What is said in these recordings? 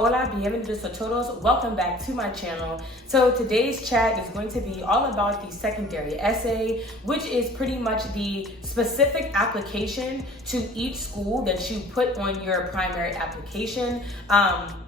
hola, bienvenidos a todos. Welcome back to my channel. So today's chat is going to be all about the secondary essay, which is pretty much the specific application to each school that you put on your primary application.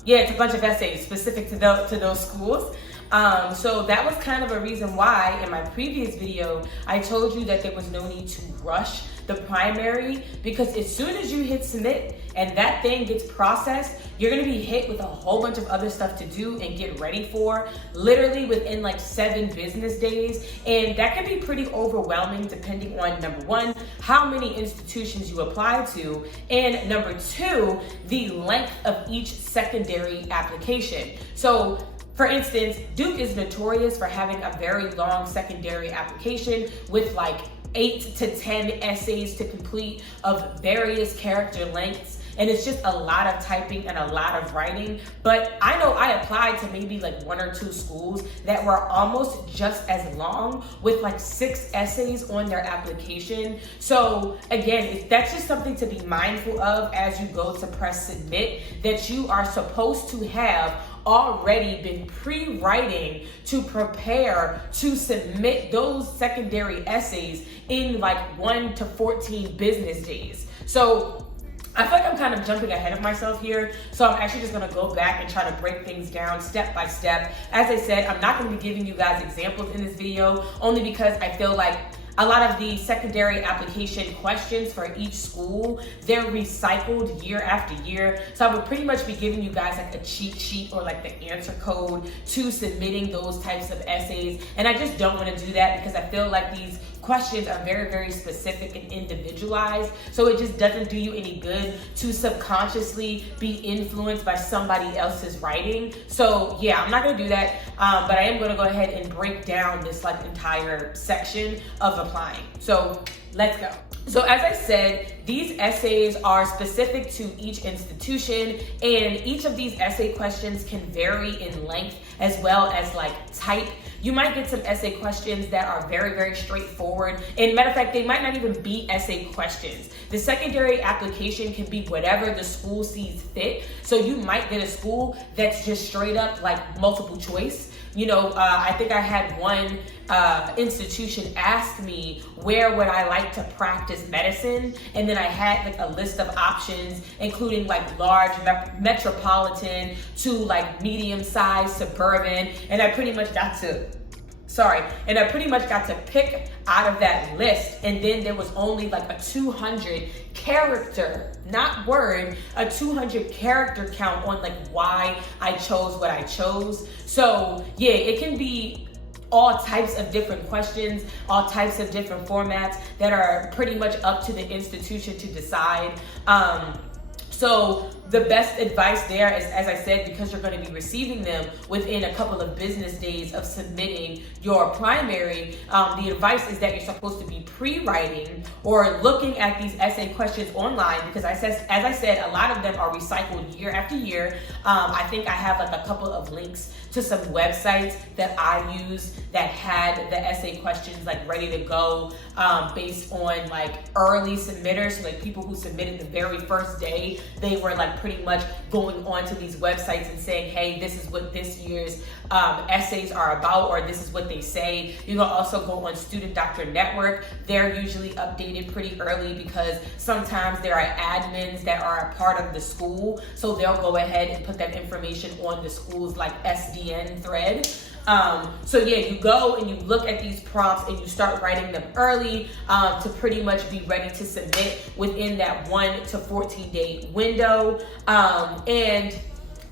It's a bunch of essays specific to those schools. So that was kind of a reason why in my previous video, I told you that there was no need to rush the primary, because as soon as you hit submit and that thing gets processed, you're gonna be hit with a whole bunch of other stuff to do and get ready for, literally within like 7 business days. And that can be pretty overwhelming depending on, number one, how many institutions you apply to, and number two, the length of each secondary application. So for instance, Duke is notorious for having a very long secondary application with like 8 to 10 essays to complete of various character lengths. And it's just a lot of typing and a lot of writing. But I know I applied to maybe like 1 or 2 schools that were almost just as long with like 6 essays on their application. So again, that's just something to be mindful of as you go to press submit, that you are supposed to have already been pre-writing to prepare to submit those secondary essays in like 1 to 14 business days. So I feel like I'm kind of jumping ahead of myself here, so I'm actually just gonna go back and try to break things down step by step. As I said, I'm not gonna be giving you guys examples in this video, only because I feel like a lot of the secondary application questions for each school, they're recycled year after year. So I would pretty much be giving you guys like a cheat sheet or like the answer code to submitting those types of essays. And I just don't want to do that because I feel like these questions are very, very specific and individualized. So it just doesn't do you any good to subconsciously be influenced by somebody else's writing. So yeah, I'm not gonna do that, but I am gonna go ahead and break down this like entire section of applying. So let's go. So as I said, these essays are specific to each institution, and each of these essay questions can vary in length as well as like type. You might get some essay questions that are very, very straightforward. And matter of fact, they might not even be essay questions. The secondary application can be whatever the school sees fit. So you might get a school that's just straight up like multiple choice. You know, I think I had one institution ask me where would I like to practice medicine, and then I had like a list of options, including like large metropolitan to like medium-sized suburban, and I pretty much got to pick out of that list. And then there was only like a 200 character, not word, a 200 character count on like why I chose what I chose. So yeah, it can be all types of different questions, all types of different formats that are pretty much up to the institution to decide. So the best advice there is, as I said, because you're going to be receiving them within a couple of business days of submitting your primary, the advice is that you're supposed to be pre-writing or looking at these essay questions online, because as I said, a lot of them are recycled year after year. I think I have like a couple of links to some websites that I use that had the essay questions like ready to go, based on like early submitters, so like people who submitted the very first day. They were like pretty much going onto these websites and saying, hey, this is what this year's essays are about, or this is what they say. You can also go on Student Doctor Network. They're usually updated pretty early because sometimes there are admins that are a part of the school, so they'll go ahead and put that information on the school's like SDN thread. So yeah, you go and you look at these prompts and you start writing them early to pretty much be ready to submit within that 1 to 14 day window. And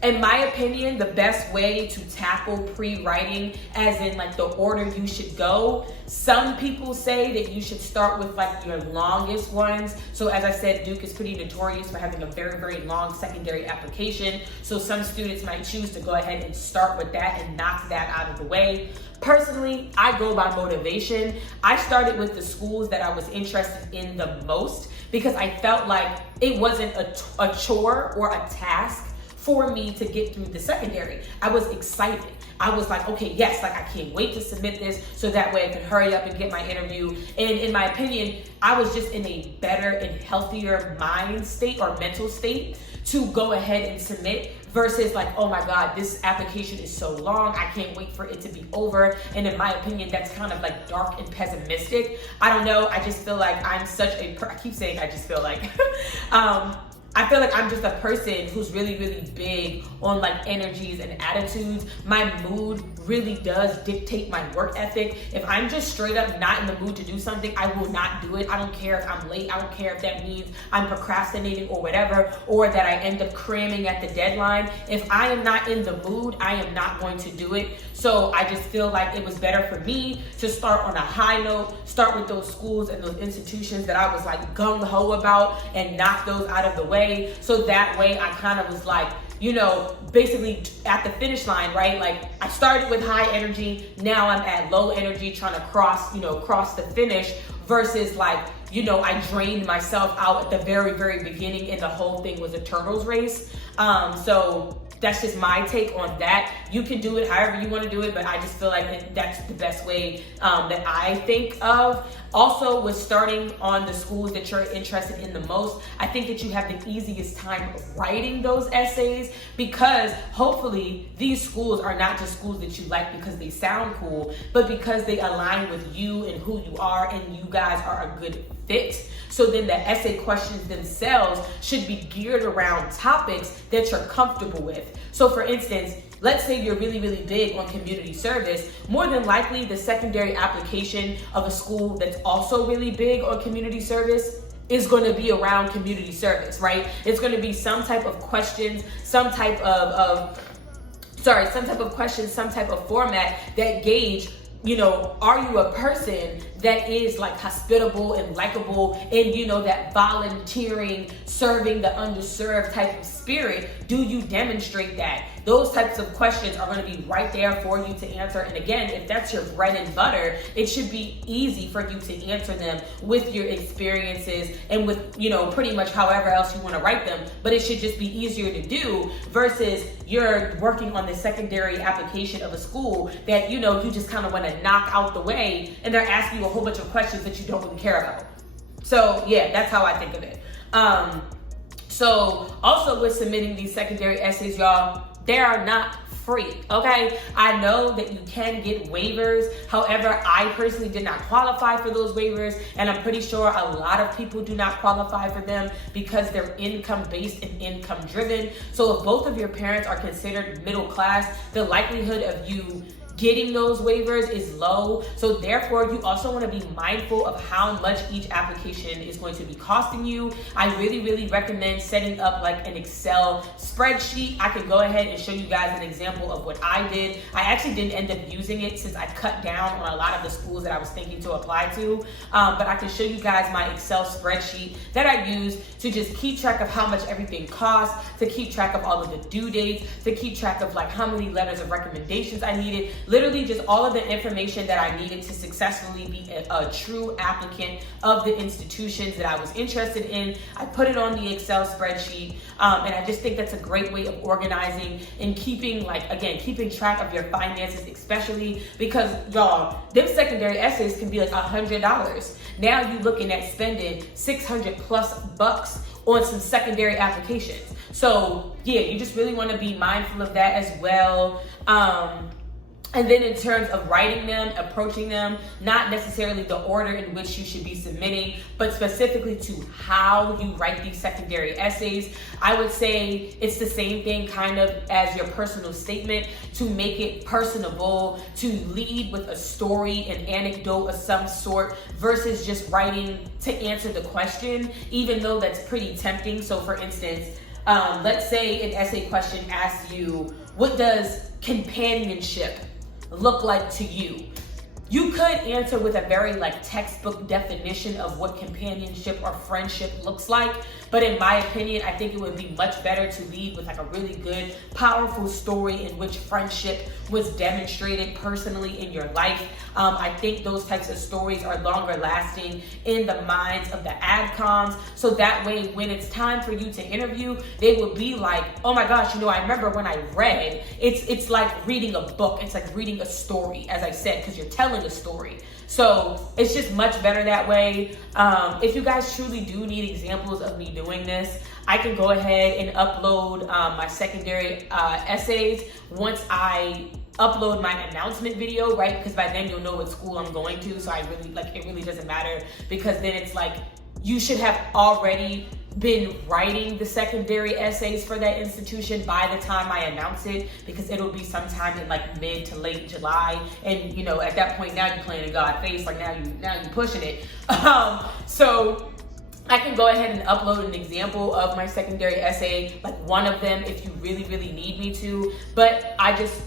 in my opinion, the best way to tackle pre-writing, as in like the order you should go, some people say that you should start with like your longest ones. So as I said, Duke is pretty notorious for having a very, very long secondary application. So some students might choose to go ahead and start with that and knock that out of the way. Personally, I go by motivation. I started with the schools that I was interested in the most because I felt like it wasn't a chore or a task for me to get through the secondary. I was excited. I was like, okay, yes, like I can't wait to submit this so that way I can hurry up and get my interview. And in my opinion, I was just in a better and healthier mind state or mental state to go ahead and submit versus like, oh my God, this application is so long, I can't wait for it to be over. And in my opinion, that's kind of like dark and pessimistic. I don't know, I just feel like I'm such a, I keep saying I just feel like, I feel like I'm just a person who's really, really big on like energies and attitudes. My mood really does dictate my work ethic. If I'm just straight up not in the mood to do something, I will not do it. I don't care if I'm late. I don't care if that means I'm procrastinating or whatever, or that I end up cramming at the deadline. If I am not in the mood, I am not going to do it. So I just feel like it was better for me to start on a high note, start with those schools and those institutions that I was like gung-ho about and knock those out of the way. So that way I kind of was like, you know, basically at the finish line, right? Like I started with high energy, now I'm at low energy trying to cross the finish, versus like, you know, I drained myself out at the very, very beginning and the whole thing was a turtles race. So that's just my take on that. You can do it however you want to do it, but I just feel like that's the best way that I think of. Also, with starting on the schools that you're interested in the most, I think that you have the easiest time writing those essays, because hopefully these schools are not just schools that you like because they sound cool, but because they align with you and who you are, and you guys are a good fit. So then the essay questions themselves should be geared around topics that you're comfortable with. So for instance, let's say you're really, really big on community service. More than likely, the secondary application of a school that's also really big on community service is going to be around community service, right? It's going to be some type of questions, some type of questions, some type of format that gauge, you know, are you a person that is like hospitable and likable, and you know, that volunteering, serving the underserved type of spirit? Do you demonstrate that? Those types of questions are going to be right there for you to answer. And again, if that's your bread and butter, it should be easy for you to answer them with your experiences and with, you know, pretty much however else you want to write them. But it should just be easier to do versus you're working on the secondary application of a school that, you know, you just kind of want to knock out the way, and they're asking you a whole bunch of questions that you don't really care about. So yeah, that's how I think of it. So also with submitting these secondary essays, y'all, they are not free, okay? I know that you can get waivers. However, I personally did not qualify for those waivers, and I'm pretty sure a lot of people do not qualify for them because they're income-based and income-driven. So if both of your parents are considered middle class, the likelihood of you getting those waivers is low. So therefore, you also want to be mindful of how much each application is going to be costing you. I really, really recommend setting up like an Excel spreadsheet. I could go ahead and show you guys an example of what I did. I actually didn't end up using it since I cut down on a lot of the schools that I was thinking to apply to. But I can show you guys my Excel spreadsheet that I use to just keep track of how much everything costs, to keep track of all of the due dates, to keep track of like how many letters of recommendations I needed. Literally just all of the information that I needed to successfully be a true applicant of the institutions that I was interested in. I put it on the Excel spreadsheet, and I just think that's a great way of organizing and keeping track of your finances, especially because, y'all, them secondary essays can be like $100. Now you're looking at spending $600+ on some secondary applications. So yeah, you just really want to be mindful of that as well. And then in terms of writing them, approaching them, not necessarily the order in which you should be submitting, but specifically to how you write these secondary essays, I would say it's the same thing kind of as your personal statement, to make it personable, to lead with a story, an anecdote of some sort, versus just writing to answer the question, even though that's pretty tempting. So for instance, let's say an essay question asks you, what does companionship look like to you? You could answer with a very like textbook definition of what companionship or friendship looks like, but in my opinion, I think it would be much better to lead with like a really good, powerful story in which friendship was demonstrated personally in your life. I think those types of stories are longer lasting in the minds of the ADCOMs, so that way when it's time for you to interview, they will be like, oh my gosh, you know, I remember when I read. It's like reading a book. It's like reading a story, as I said, because you're telling a story. So it's just much better that way. If you guys truly do need examples of me doing this, I can go ahead and upload my secondary essays once I upload my announcement video, right? Because by then you'll know what school I'm going to. So it really doesn't matter, because then it's like you should have already been writing the secondary essays for that institution by the time I announce it, because it'll be sometime in like mid to late July. And you know, at that point now you're playing in God's face, like now you pushing it. So I can go ahead and upload an example of my secondary essay, like one of them, if you really, really need me to. But I just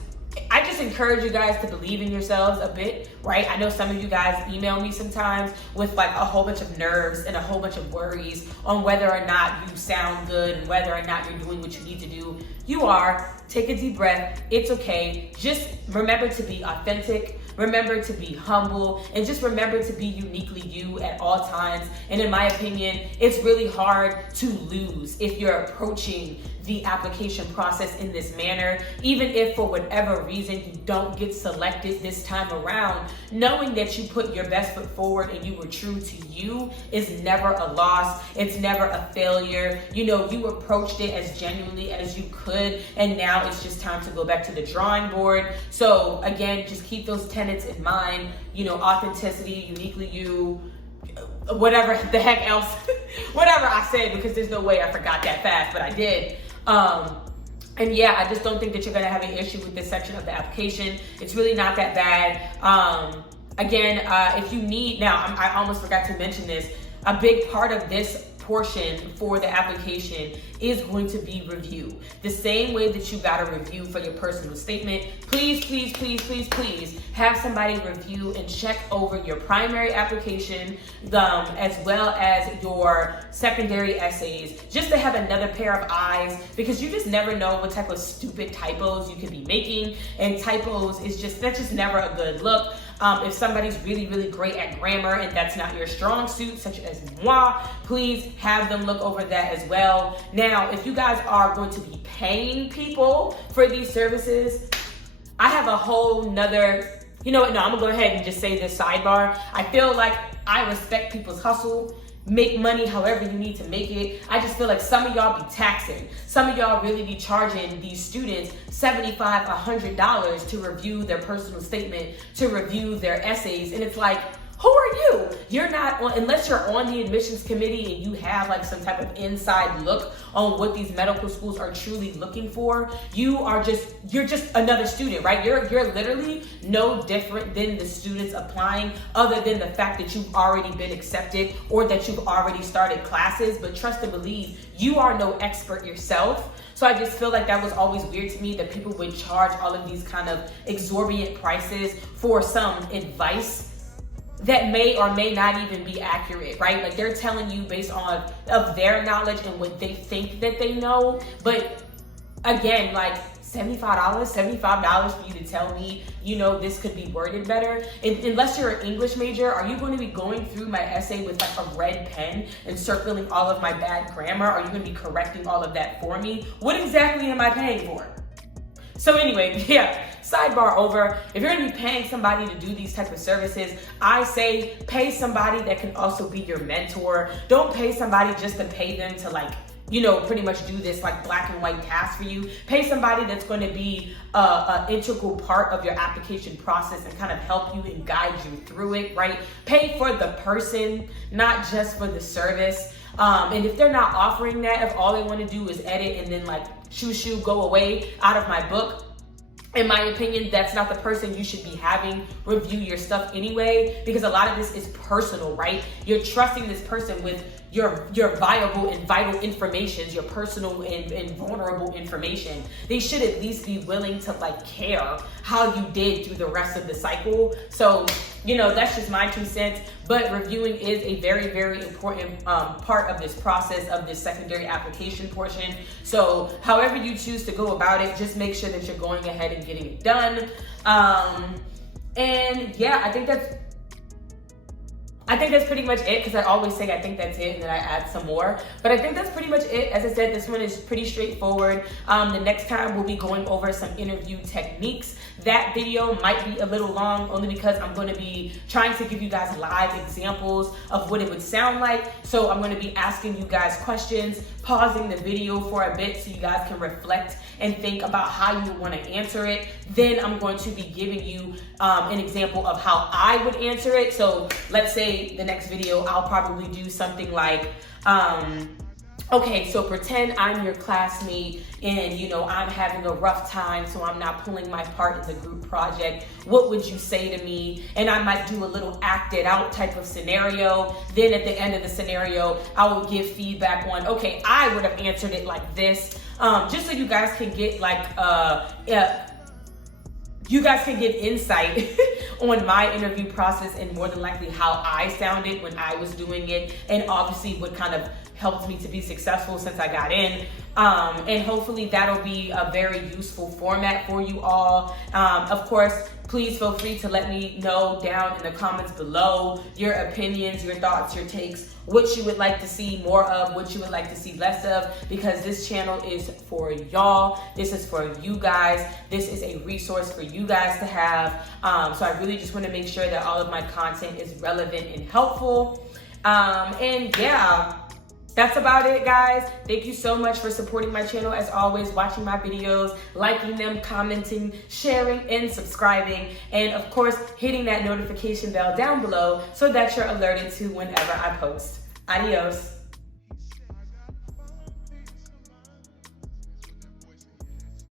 encourage you guys to believe in yourselves a bit, right? I know some of you guys email me sometimes with like a whole bunch of nerves and a whole bunch of worries on whether or not you sound good and whether or not you're doing what you need to do. You are. Take a deep breath. It's okay. Just remember to be authentic. Remember to be humble, and just remember to be uniquely you at all times. And in my opinion, it's really hard to lose if you're approaching the application process in this manner. Even if for whatever reason you don't get selected this time around, knowing that you put your best foot forward and you were true to you is never a loss. It's never a failure. You know, you approached it as genuinely as you could, and now it's just time to go back to the drawing board. So again, just keep those tenets in mind, you know, authenticity, uniquely you, whatever the heck else, whatever I said, because there's no way I forgot that fast, but I did. And yeah, I just don't think that you're gonna have an issue with this section of the application. It's really not that bad. Again, if you need, now I almost forgot to mention this, a big part of this portion for the application is going to be review. The same way that you got a review for your personal statement, please, please, please, please, please have somebody review and check over your primary application, as well as your secondary essays, just to have another pair of eyes, because you just never know what type of stupid typos you could be making. And typos that's just never a good look. If somebody's really, really great at grammar and that's not your strong suit, such as moi, please have them look over that as well. Now, if you guys are going to be paying people for these services, I have a whole nother, you know what, no, I'm gonna go ahead and just say this sidebar. I feel like I respect people's hustle. Make money however you need to make it. I just feel like some of y'all be taxing. Some of y'all really be charging these students $75, $100 to review their personal statement, to review their essays. And it's like, who are you? You're not on, unless you're on the admissions committee and you have like some type of inside look on what these medical schools are truly looking for. You're just another student, right? You're literally no different than the students applying, other than the fact that you've already been accepted or that you've already started classes. But trust and believe, you are no expert yourself. So I just feel like that was always weird to me, that people would charge all of these kind of exorbitant prices for some advice that may or may not even be accurate, right? Like they're telling you based on of their knowledge and what they think that they know. But again, like $75 for you to tell me, you know, this could be worded better. Unless you're an English major, are you going to be going through my essay with like a red pen and circling all of my bad grammar? Are you going to be correcting all of that for me? What exactly am I paying for? So anyway, yeah, sidebar over. If you're gonna be paying somebody to do these type of services, I say pay somebody that can also be your mentor. Don't pay somebody just to pay them to like, you know, pretty much do this like black and white task for you. Pay somebody that's going to be an integral part of your application process and kind of help you and guide you through it, right? Pay for the person, not just for the service. And if they're not offering that, if all they want to do is edit and then like shoo, go away out of my book, in my opinion, that's not the person you should be having review your stuff anyway, because a lot of this is personal, right? You're trusting this person with your viable and vital information, your personal and vulnerable information. They should at least be willing to like care how you did through the rest of the cycle. So, you know, that's just my 2 cents. But reviewing is a very, very important part of this process, of this secondary application portion. So however you choose to go about it, just make sure that you're going ahead and getting it done. And yeah, I think that's I think that's pretty much it, because I always say I think that's it and then I add some more. But I think that's pretty much it. As I said, this one is pretty straightforward. The next time we'll be going over some interview techniques. That video might be a little long only because I'm going to be trying to give you guys live examples of what it would sound like. So I'm going to be asking you guys questions, pausing the video for a bit so you guys can reflect and think about how you want to answer it. Then I'm going to be giving you an example of how I would answer it. So let's say the next video, I'll probably do something like, okay, so pretend I'm your classmate and I'm having a rough time, so I'm not pulling my part in the group project. What would you say to me? And I might do a little acted out type of scenario. Then at the end of the scenario, I will give feedback on, okay, I would have answered it like this. Just so you guys can get you guys can get insight on my interview process and more than likely how I sounded when I was doing it, and obviously what kind of helped me to be successful since I got in. And hopefully that'll be a very useful format for you all. Of course, please feel free to let me know down in the comments below your opinions, your thoughts, your takes, what you would like to see more of, what you would like to see less of, because this channel is for y'all. This is for you guys. This is a resource for you guys to have. So I really just want to make sure that all of my content is relevant and helpful. And yeah, that's about it, guys. Thank you so much for supporting my channel. As always, watching my videos, liking them, commenting, sharing, and subscribing. And of course, hitting that notification bell down below so that you're alerted to whenever I post. Adios.